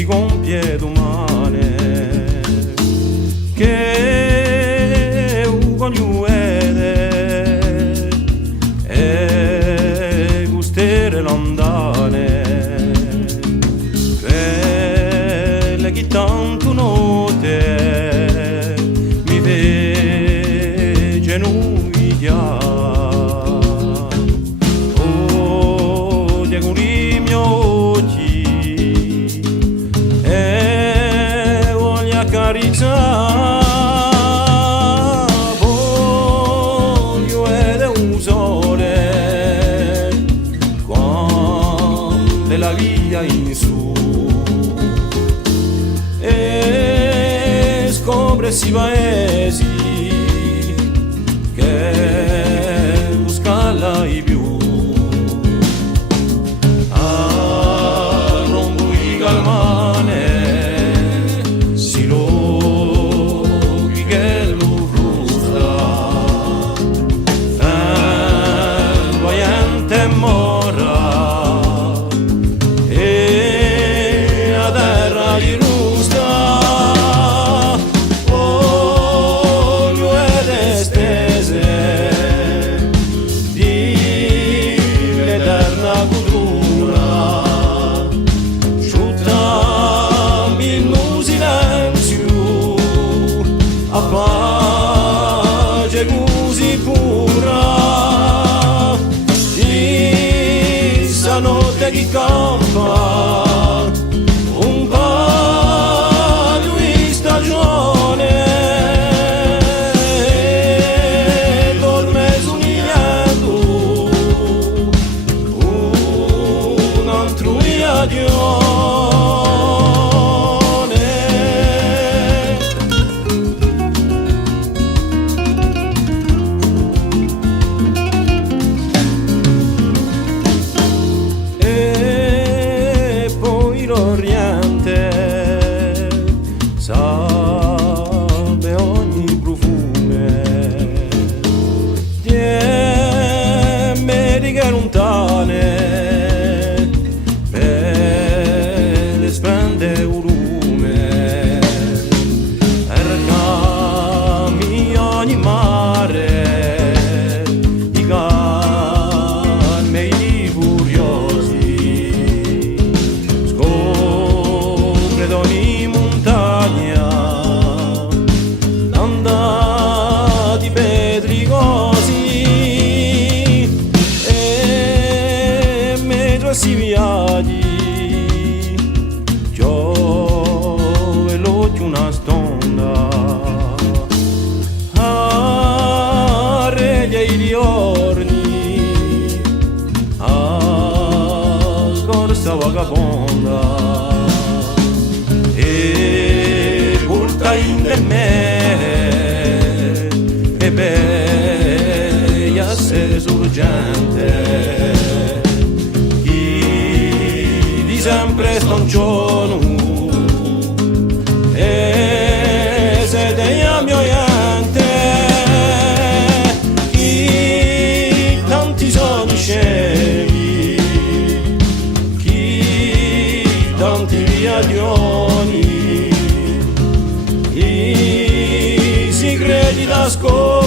si compie domani, che voglio vedere e gustare lontane, quelle che tanto note mi fecero invidiare. Voglio vedere un sole quando la via in su e scopre si paesi che non scala i più. A rombo i galmane mora e a terra di rusta voglio ed stese di l'eterna cultura sciutami in un silenzio a pace così pura. Notte che campa un paio di stagione dorme sognando un altro adione. L'Oriente sape ogni profume di Americhe lontane per le splende urume cercami ogni mare di calme i furiosi d'ogni montagna andati pedrigosi e mentre si viaggi piove l'occhio una stonda a reglia i giorni a scorsa vagabonda e porta in me e bella se sorgente chi di sempre stonciono e se te ami oyente chi tanti sono scemi chi tanti viaggioni i segreti da scuola